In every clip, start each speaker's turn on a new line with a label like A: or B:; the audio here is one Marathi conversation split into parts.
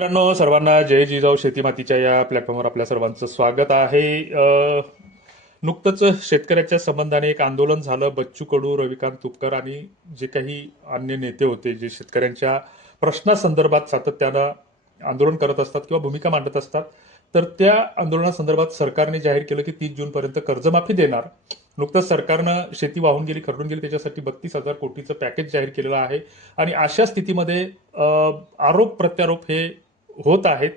A: मित्रांनो सर्वांना जय जिजाऊ शेतीमातीच्या या प्लॅटफॉर्मवर आपल्या सर्वांचं स्वागत आहे. नुकतंच शेतकऱ्याच्या संबंधाने एक आंदोलन झालं बच्चू कडू रविकांत तुपकर आणि जे काही अन्य नेते होते जे शेतकऱ्यांच्या प्रश्नासंदर्भात सातत्यानं आंदोलन करत असतात किंवा भूमिका मांडत असतात तर त्या आंदोलनासंदर्भात सरकारने जाहीर केलं की तीस जूनपर्यंत कर्जमाफी देणार. नुकतंच सरकारनं शेती वाहून गेली खरडून गेली त्याच्यासाठी बत्तीस हजार कोटीचं पॅकेज जाहीर केलेलं आहे. आणि अशा स्थितीमध्ये आरोप प्रत्यारोप हे होत आहेत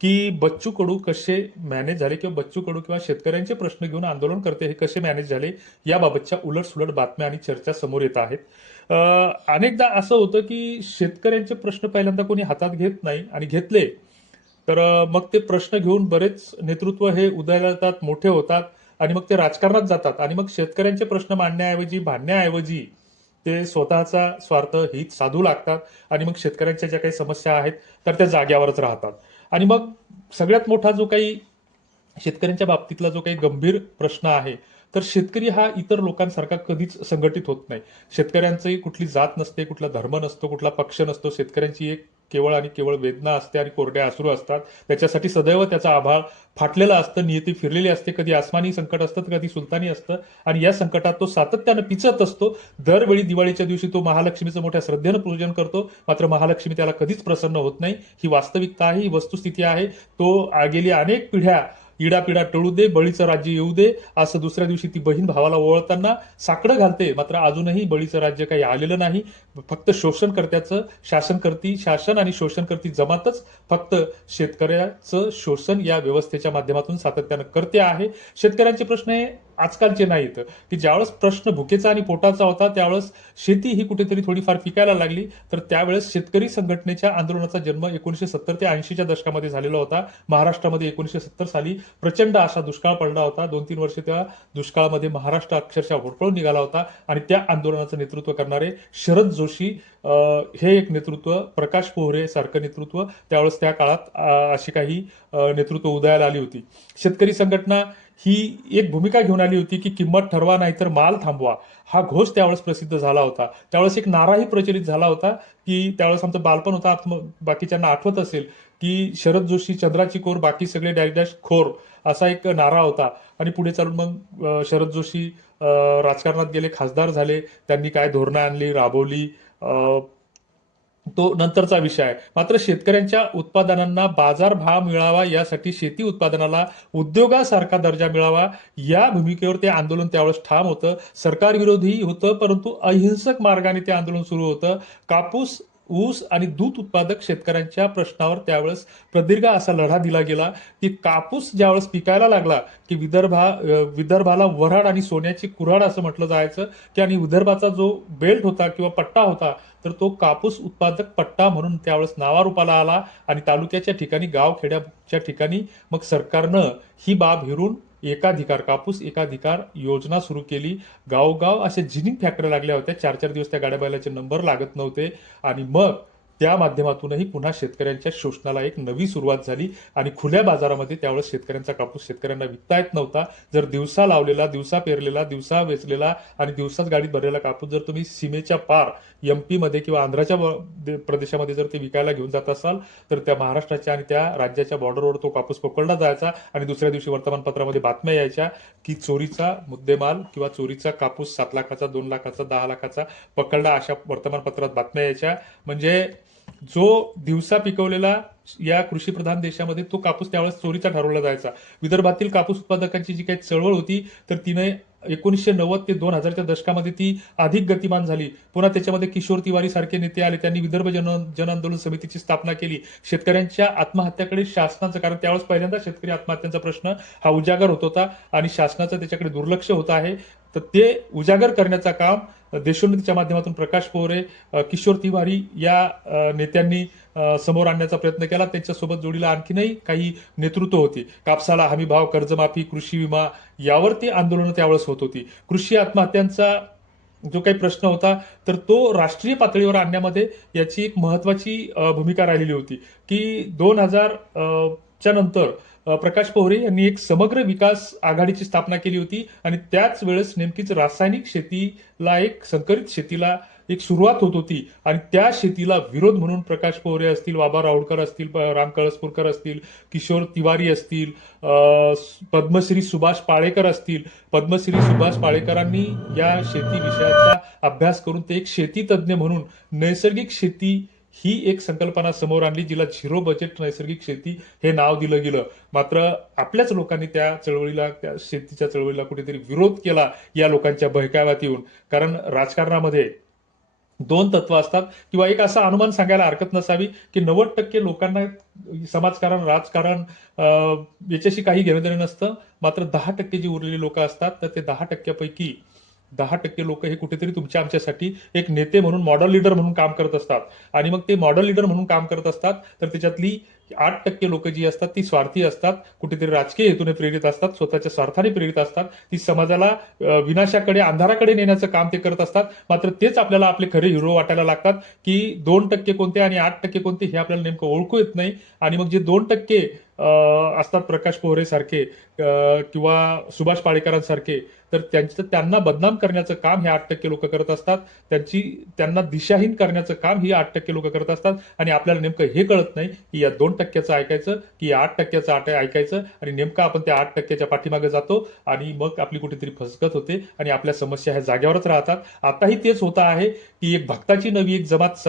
A: की बच्चू कडू कसे मॅनेज झाले किंवा बच्चू कडू किंवा शेतकऱ्यांचे प्रश्न घेऊन आंदोलन करते हे कसे मॅनेज झाले याबाबतच्या उलटसुलट बातम्या आणि चर्चा समोर येत आहेत. अनेकदा असं होतं की शेतकऱ्यांचे प्रश्न पहिल्यांदा कोणी हातात घेत नाही आणि घेतले तर मग ते प्रश्न घेऊन बरेच नेतृत्व हे उदयाला मोठे होतात आणि मग ते राजकारणात जातात आणि मग शेतकऱ्यांचे प्रश्न मांडण्याऐवजी भांडण्याऐवजी ते स्वतःचा स्वार्थ हित साधू लागतात आणि मग शेतकऱ्यांच्या ज्या काही समस्या आहेत तर त्या जाग्यावरच राहतात. आणि मग सगळ्यात मोठा जो काही शेतकऱ्यांच्या बाबतीतला जो काही गंभीर प्रश्न आहे तर शेतकरी हा इतर लोकांसारखा कधीच संघटित होत नाही. शेतकऱ्यांचंही कुठली जात नसते कुठला धर्म नसतो कुठला पक्ष नसतो शेतकऱ्यांची एक केवळ आणि केवळ वेदना असते आणि कोरड्या अश्रू असतात. त्याच्यासाठी सदैव त्याचा आभाळ फाटलेला असतं नियती फिरलेली असते. कधी आसमानी संकट असतं तर कधी सुलतानी असतं. आणि या संकटात तो सातत्यानं पिचत असतो. दरवेळी दिवाळीच्या दिवशी तो महालक्ष्मीचं मोठ्या श्रद्धेनं पूजन करतो. मात्र महालक्ष्मी त्याला कधीच प्रसन्न होत नाही. ही वास्तविकता आहे ही वस्तुस्थिती आहे. तो गेली अनेक पिढ्या इडापिडा टळू दे बळीचं राज्य येऊ दे. असं दुसऱ्या दिवशी ती बहीण भावाला ओळखताना साकडं घालते. मात्र अजूनही बळीचं राज्य काही आलेलं नाही. फक्त शोषणकर्त्याचं शासनकर्ती शासन आणि शोषणकर्ती जमातच फक्त शेतकऱ्याचं शोषण या व्यवस्थेच्या माध्यमातून सातत्यानं करते आहे. शेतकऱ्यांचे प्रश्न आजकालचे आजकालचे नाहीत. की ज्यावेळेस प्रश्न भुकेचा आणि पोटाचा होता त्यावेळेस शेती ही कुठेतरी थोडीफार पिकायला लागली. तर त्यावेळेस शेतकरी संघटनेच्या आंदोलनाचा जन्म एकोणीशे सत्तर ते ऐंशीच्या दशकामध्ये झालेला होता. महाराष्ट्रामध्ये एकोणीशे सत्तर साली प्रचंड असा दुष्काळ पडला होता. दोन तीन वर्ष त्या दुष्काळामध्ये महाराष्ट्र अक्षरशः होरपळून निघाला होता आणि त्या आंदोलनाचं नेतृत्व करणारे शरद जोशी हे एक नेतृत्व प्रकाश पोहरे सारखं नेतृत्व त्यावेळेस त्या काळात अशी काही नेतृत्व उदयाला आली होती. शेतकरी संघटना ही एक भूमिका घेऊन आली होती की किंमत ठरवा नाहीतर माल थांबवा. हा घोष त्यावेळेस प्रसिद्ध झाला होता. त्यावेळेस एक नाराही प्रचलित झाला होता की त्यावेळेस आमचं बालपण होता बाकीच्यांना आठवत असेल की शरद जोशी चंद्राची कोर बाकी सगळे डॅश डॅश खोर असा एक नारा होता. आणि पुढे चालून मग शरद जोशी राजकारणात गेले खासदार झाले त्यांनी काय धोरणं आणली राबवली तो नंतरचा विषय आहे. मात्र शेतकऱ्यांच्या उत्पादनांना बाजार भाव मिळावा यासाठी शेती उत्पादनाला उद्योगासारखा दर्जा मिळावा या भूमिकेवर ते आंदोलन त्यावेळेस ठाम होतं. सरकार विरोधी होतं परंतु अहिंसक मार्गाने ते आंदोलन सुरू होतं. कापूस ऊस आणि दूध उत्पादक शेतकऱ्यांच्या प्रश्नावर त्यावेळेस प्रदीर्घ असा लढा दिला गेला की कापूस ज्यावेळेस पिकायला लागला की विदर्भा विदर्भाला वऱ्हाड आणि सोन्याची कुऱ्हाड असं म्हटलं जायचं की आणि विदर्भाचा जो बेल्ट होता किंवा पट्टा होता तर तो कापूस उत्पादक पट्टा म्हणून त्यावेळेस नावारूपाला आला आणि तालुक्याच्या ठिकाणी गाव खेड्याच्या ठिकाणी मग सरकारनं ही बाब हिरून एकाधिकार कापूस एकाधिकार योजना सुरू केली. गावगाव अशा जिनिंग फॅक्टऱ्या लागल्या होत्या. चार चार दिवस त्या गाड्या बैलाचे नंबर लागत नव्हते. आणि मग त्या माध्यमातूनही पुन्हा शेतकऱ्यांच्या शोषणाला एक नवी सुरुवात झाली आणि खुल्या बाजारामध्ये त्यावेळेस शेतकऱ्यांचा कापूस शेतकऱ्यांना विकता येत नव्हता. जर दिवसा लावलेला दिवसा पेरलेला दिवसा वेचलेला आणि दिवसाच गाडीत भरलेला कापूस जर तुम्ही सीमेच्या पार एमपी पीमध्ये किंवा आंध्राच्या प्रदेशामध्ये जर ते विकायला घेऊन जात असाल तर त्या महाराष्ट्राच्या आणि त्या राज्याच्या बॉर्डरवर तो कापूस पकडला जायचा आणि दुसऱ्या दिवशी वर्तमानपत्रामध्ये बातम्या यायच्या की चोरीचा मुद्देमाल किंवा चोरीचा कापूस सात लाखाचा दोन लाखाचा दहा लाखाचा पकडला अशा वर्तमानपत्रात बातम्या यायच्या. म्हणजे जो दिवसा पिकवलेला या कृषी प्रधान देशामध्ये तो कापूस त्यावेळेस चोरीचा ठरवला जायचा. विदर्भातील कापूस उत्पादकांची जी काही चळवळ होती तर तिने एकोणीसशे नव्वद ते दोन हजारच्या दशकामध्ये ती अधिक गतिमान झाली. पुन्हा त्याच्यामध्ये किशोर तिवारी सारखे नेते आले त्यांनी विदर्भ जन जन आंदोलन समितीची स्थापना केली. शेतकऱ्यांच्या आत्महत्याकडे शासनाचं कारण त्यावेळेस पहिल्यांदा शेतकरी आत्महत्यांचा प्रश्न हा उजागर होत होता आणि शासनाचं त्याच्याकडे दुर्लक्ष होत आहे. तर ते उजागर करण्याचं काम देशोन्नतीच्या माध्यमातून प्रकाश पोहरे किशोर तिवारी या नेत्यांनी समोर आणण्याचा प्रयत्न केला. त्यांच्यासोबत जोडीला आणखीनही काही नेतृत्व होती. कापसाला हमीभाव कर्जमाफी कृषी विमा यावरती आंदोलनं त्यावेळेस होत होती. कृषी आत्महत्यांचा जो काही प्रश्न होता तर तो राष्ट्रीय पातळीवर आणण्यामध्ये याची एक महत्वाची भूमिका राहिलेली होती. की दोन हजार च्या नंतर प्रकाश पोहरे यांनी एक समग्र विकास आघाडीची स्थापना केली होती आणि त्याच वेळेस नेमकीच रासायनिक शेतीला एक संकरित शेतीला एक सुरुवात होत होती आणि त्या शेतीला विरोध म्हणून प्रकाश पोहरे असतील बाबा राऊळकर असतील राम कळसपूरकर असतील किशोर तिवारी असतील पद्मश्री सुभाष पाळेकर असतील. पद्मश्री सुभाष पाळेकरांनी या शेती विषयाचा अभ्यास करून ते एक शेतीतज्ज्ञ म्हणून नैसर्गिक शेती ही एक संकल्पना समोर आणली जिला झिरो बजेट नैसर्गिक शेती हे नाव दिलं गेलं. मात्र आपल्याच लोकांनी त्या चळवळीला त्या शेतीच्या चळवळीला कुठेतरी विरोध केला या लोकांच्या बहकाव्यात येऊन. कारण राजकारणामध्ये दोन तत्व असतात किंवा एक असं अनुमान सांगायला हरकत नसावी की नव्वद टक्के लोकांना समाजकारण राजकारण याच्याशी काही घेणं देणं नसतं. मात्र दहा टक्के जी उरलेली लोक असतात तर ते दहा टक्क्यापैकी दहा टक्के लोक हे कुठेतरी तुमच्या आमच्यासाठी एक नेते म्हणून मॉडल लीडर म्हणून काम करत असतात. आणि मग ते मॉडल लीडर म्हणून काम करत असतात तर त्याच्यातली आठ टक्के लोक जी असतात ती स्वार्थी असतात कुठेतरी राजकीय हेतूने प्रेरित असतात स्वतःच्या स्वार्थाने प्रेरित असतात. ती समाजाला विनाशाकडे अंधाराकडे नेण्याचं काम ते करत असतात. मात्र तेच आपल्याला आपले खरे हिरो वाटायला लागतात की दोन टक्के कोणते आणि आठ टक्के कोणते हे आपल्याला नेमकं ओळखू येत नाही. आणि मग जे दोन टक्के असतात प्रकाश पोहरे सारखे किंवा सुभाष पाळेकरांसारखे तर त्यांचं त्यांना बदनाम करण्याचं काम हे आठ टक्के लोक करत असतात. त्यांची त्यांना दिशाहीन करण्याचं काम ही आठ टक्के लोक करत असतात. आणि आपल्याला नेमकं हे कळत नाही की या दोन टक्क्याचं ऐकायचं की या आठ टक्क्याचं आठ ऐकायचं. आणि नेमकं आपण त्या आठ टक्क्याच्या पाठीमागे जातो आणि मग आपली कुठेतरी फसगत होते आणि आपल्या समस्या ह्या जागेवरच राहतात. आताही तेच होतं आहे की एक भक्ताची नवी एक जमात स-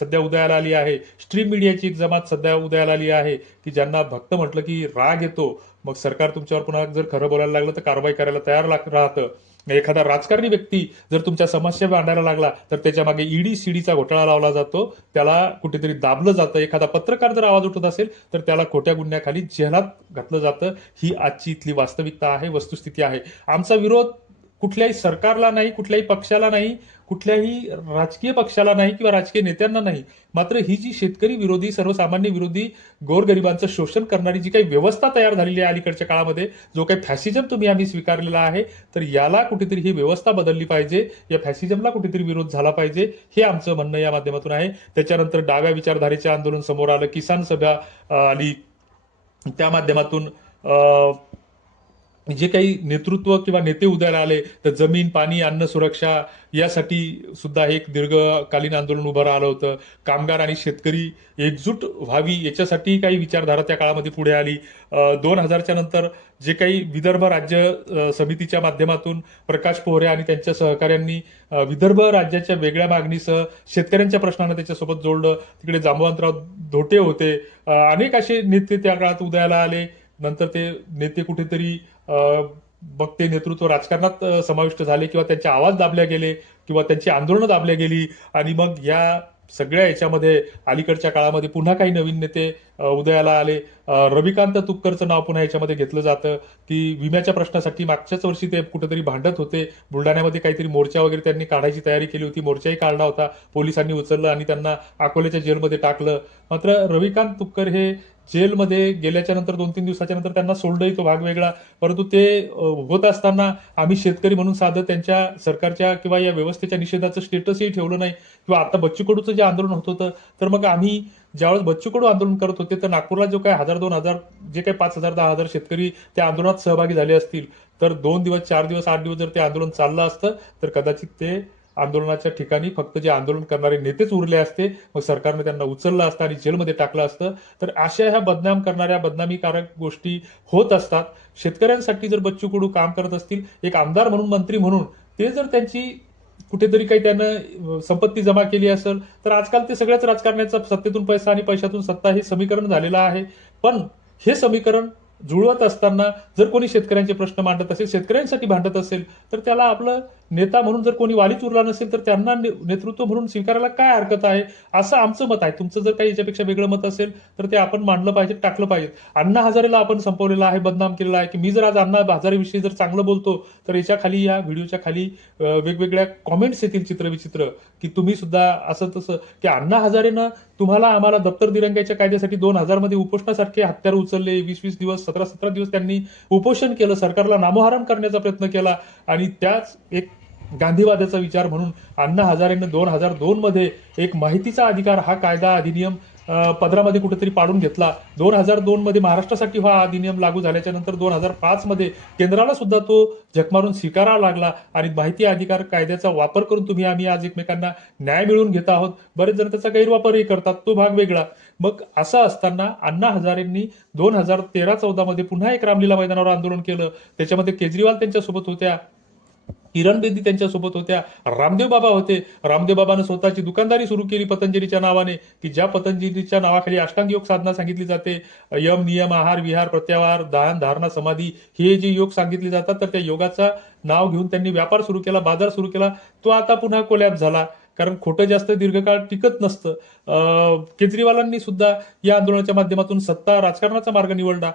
A: सध्या उदयाला आली आहे. स्ट्रीम मीडियाची एक जमात सध्या उदयाला आली आहे की ज्यांना भक्त म्हटलं की राग येतो मग सरकार तुमच्यावर पुन्हा जर खरं बोलायला लागलं तर कारवाई करायला तयार लाग- राहतं. एखादा राजकारणी व्यक्ती जर तुमच्या समस्या मांडायला लागला तर त्याच्यामागे ईडी सीडीचा घोटाळा लावला जातो. त्याला कुठेतरी दाबलं जातं. एखादा पत्रकार जर आवाज उठत असेल तर त्याला खोट्या गुन्ह्याखाली जेलात घातलं जातं. ही आजची इथली वास्तविकता आहे वस्तुस्थिती आहे. आमचा विरोध कुठल्याही सरकारला नाही कुठल्याही पक्षाला नाही कुठल्याही राजकीय पक्षाला नाही किंवा राजकीय नेत्यांना नाही. मात्र ही जी शेतकरी विरोधी सर्वसामान्य विरोधी गोरगरिबांचं शोषण करणारी जी काही व्यवस्था तयार झालेली आहे अलीकडच्या काळामध्ये जो काही फॅसिजम तुम्ही आम्ही स्वीकारलेला आहे तर याला कुठेतरी ही व्यवस्था बदलली पाहिजे या फॅसिजमला कुठेतरी विरोध झाला पाहिजे हे आमचं म्हणणं या माध्यमातून आहे. त्याच्यानंतर डाव्या विचारधारेचे आंदोलन समोर आलं किसान सभा आली. त्या माध्यमातून अं, जे काही नेतृत्व किंवा नेते उदयाला आले तर जमीन पाणी अन्न सुरक्षा यासाठी सुद्धा एक दीर्घकालीन आंदोलन उभं राहिलं होतं. कामगार आणि शेतकरी एकजूट व्हावी याच्यासाठी काही विचारधारा त्या काळामध्ये पुढे आली. दोन हजारच्या नंतर जे काही विदर्भ राज्य समितीच्या माध्यमातून प्रकाश पोहरे आणि त्यांच्या सहकाऱ्यांनी विदर्भ राज्याच्या वेगळ्या मागणीसह शेतकऱ्यांच्या प्रश्नांना त्याच्यासोबत जोडलं. तिकडे जांबवंतराव धोटे होते. अनेक असे नेते त्या काळात उदयाला आले. नंतर ते नेते कुठेतरी बघते मग ते नेतृत्व राजकारणात समाविष्ट झाले किंवा त्यांचे आवाज दाबल्या गेले किंवा त्यांची आंदोलनं दाबल्या गेली. आणि मग या सगळ्या याच्यामध्ये अलीकडच्या काळामध्ये पुन्हा काही नवीन नेते उदयाला आले. रविकांत तुपकरचं नाव पुन्हा याच्यामध्ये घेतलं जातं की विम्याच्या प्रश्नासाठी मागच्याच वर्षी ते कुठेतरी भांडत होते. बुलढाण्यामध्ये काहीतरी मोर्चा वगैरे त्यांनी काढायची तयारी केली होती. मोर्चाही काढला होता. पोलिसांनी उचललं आणि त्यांना अकोल्याच्या जेलमध्ये टाकलं. मात्र रविकांत तुपकर हे जेलमध्ये गेल्याच्यानंतर दोन तीन दिवसाच्या नंतर त्यांना सोडलंही तो भाग वेगळा. परंतु ते होत असताना आम्ही शेतकरी म्हणून साधं त्यांच्या सरकारच्या किंवा या व्यवस्थेच्या निषेधाचं स्टेटसही ठेवलं नाही. किंवा आता बच्चू कडूचं जे आंदोलन होत होतं तर मग आम्ही ज्यावेळेस बच्चू कडू आंदोलन करत होते तर नागपूरला जो काही हजार दोन हजार जे काही पाच हजार दहा हजार शेतकरी त्या आंदोलनात सहभागी झाले असतील तर दोन दिवस चार दिवस आठ दिवस जर ते आंदोलन चाललं असतं तर कदाचित ते आंदोलनाच्या ठिकाणी फक्त जे आंदोलन करणारे नेतेच उरले असते मग सरकारने त्यांना उचललं असतं आणि जेलमध्ये टाकलं असतं. तर अशा ह्या बदनाम करणाऱ्या बदनामीकारक गोष्टी होत असतात. शेतकऱ्यांसाठी जर बच्चू कडू काम करत असतील एक आमदार म्हणून मंत्री म्हणून ते जर त्यांची कुठेतरी काही त्यानं संपत्ती जमा केली असेल तर आजकाल ते सगळ्याच राजकारण्याचा सत्तेतून पैसा आणि पैशातून सत्ता हे समीकरण झालेलं आहे. पण हे समीकरण जुळवत असताना जर कोणी शेतकऱ्यांचे प्रश्न मांडत असेल शेतकऱ्यांसाठी भांडत असेल तर त्याला आपलं नेता म्हणून जर कोणी वालीच उरला नसेल तर त्यांना ने- नेतृत्व म्हणून स्वीकारायला काय हरकत आहे? असं आमचं मत आहे. तुमचं जर काही याच्यापेक्षा वेगळं मत असेल तर ते आपण मांडलं पाहिजे टाकलं पाहिजे. अण्णा हजारेला आपण संपवलेला आहे बदनाम केलेला आहे की मी जर आज अण्णा हजारेविषयी जर चांगलं बोलतो तर याच्या खाली या व्हिडिओच्या खाली वेगवेगळ्या कॉमेंट्स येतील चित्रविचित्र की तुम्ही सुद्धा असं तसं की अण्णा हजारेनं तुम्हाला आम्हाला दप्तर दिरंगाईच्या कायद्यासाठी दोन हजारमध्ये उपोषणासारखे हत्यार उचलले वीस वीस दिवस सतरा सतरा दिवस त्यांनी उपोषण केलं सरकारला नामोहारण करण्याचा प्रयत्न केला आणि त्याच एक गांधीवादाचा विचार म्हणून अण्णा हजारेनं दोन हजार दोन मध्ये एक माहितीचा अधिकार हा कायदा अधिनियम पदरामध्ये कुठेतरी पाडून घेतला. दोन हजार दोन मध्ये महाराष्ट्रासाठी हा अधिनियम लागू झाल्याच्यानंतर दोन हजार पाच मध्ये केंद्राला सुद्धा तो झकमारून स्वीकारावा लागला आणि माहिती अधिकार कायद्याचा वापर करून तुम्ही आम्ही आज एकमेकांना न्याय मिळवून घेत आहोत. बरेच जण त्याचा गैरवापरही करतात तो भाग वेगळा. मग असं असताना अण्णा हजारेंनी दोन हजार तेरा चौदा मध्ये पुन्हा एक रामलीला मैदानावर आंदोलन केलं. त्याच्यामध्ये केजरीवाल त्यांच्यासोबत होत्या. किरण बेदी त्यांच्यासोबत होत्या. रामदेव बाबा होते. रामदेव बाबानं स्वतःची दुकानदारी सुरू केली पतंजलीच्या नावाने की ज्या पतंजलीच्या नावाखाली अष्टांग योग साधना सांगितली जाते. यम नियम आहार विहार प्रत्याहार दान धारणा समाधी हे जे योग सांगितले जातात तर त्या योगाचा नाव घेऊन त्यांनी व्यापार सुरू केला बाजार सुरू केला. तो आता पुन्हा कोलॅप झाला. कारण खोटं जास्त दीर्घकाळ टिकत नसतं. केजरीवालांनी सुद्धा या आंदोलनाच्या माध्यमातून सत्ता राजकारणाचा मार्ग निवडला.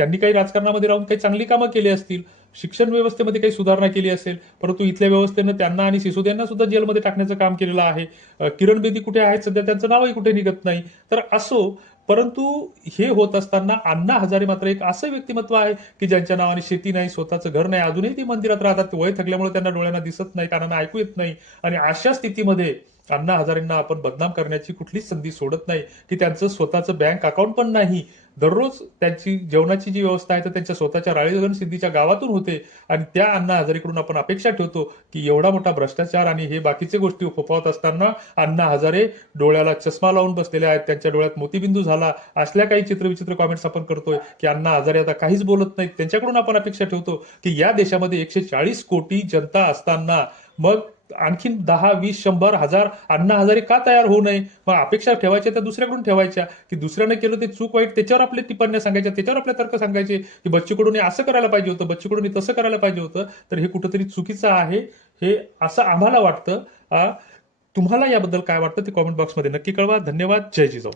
A: त्यांनी काही राजकारणामध्ये राहून काही चांगली कामं केली असतील शिक्षण व्यवस्थेमध्ये काही सुधारणा केली असेल परंतु इथल्या व्यवस्थेनं त्यांना आणि सिसोदियांना सुद्धा जेलमध्ये टाकण्याचं काम केलेलं आहे. किरण बेदी कुठे आहेत सध्या? त्यांचं नावही कुठे निघत नाही. तर असो परंतु हे होत असताना अण्णा हजारे मात्र एक असं व्यक्तिमत्व आहे की ज्यांच्या नावाने शेती नाही स्वतःचं घर नाही अजूनही ती मंदिरात राहतात. ते वय थकल्यामुळे त्यांना डोळ्यांना दिसत नाही कानांना ऐकू येत नाही. आणि अशा स्थितीमध्ये अण्णा हजारेंना आपण बदनाम करण्याची कुठलीच संधी सोडत नाही की त्यांचं स्वतःचं बँक अकाउंट पण नाही दररोज त्यांची जेवणाची जी व्यवस्था आहे तर त्यांच्या स्वतःच्या राळेगण सिद्धीच्या गावातून होते. आणि त्या अण्णा हजारेकडून आपण अपेक्षा ठेवतो की एवढा मोठा भ्रष्टाचार आणि हे बाकीचे गोष्टी फोफावत असताना अण्णा हजारे डोळ्याला चष्मा लावून बसलेले आहेत. त्यांच्या डोळ्यात मोतीबिंदू झाला. असल्या काही चित्रविचित्र कॉमेंट्स आपण करतोय की अण्णा हजारे आता काहीच बोलत नाहीत. त्यांच्याकडून आपण अपेक्षा ठेवतो की या देशामध्ये एकशे चाळीस कोटी जनता असताना मग आणखीन दहा वीस शंभर हजार अण्णा हजारे का तयार होऊ नये? मग अपेक्षा ठेवायच्या त्या दुसऱ्याकडून ठेवायच्या. की दुसऱ्याने केलं ते चूक वाईट त्याच्यावर आपले टिप्पण्या सांगायच्या त्याच्यावर आपले तर्क सांगायचे की बच्चूकडून हे असं करायला पाहिजे होतं बच्चूकडून हे तसं करायला पाहिजे होतं तर हे कुठंतरी चुकीचं आहे हे असं आम्हाला वाटतं. तुम्हाला याबद्दल काय वाटतं ते कॉमेंट बॉक्समध्ये नक्की कळवा. धन्यवाद. जय जिजाऊ.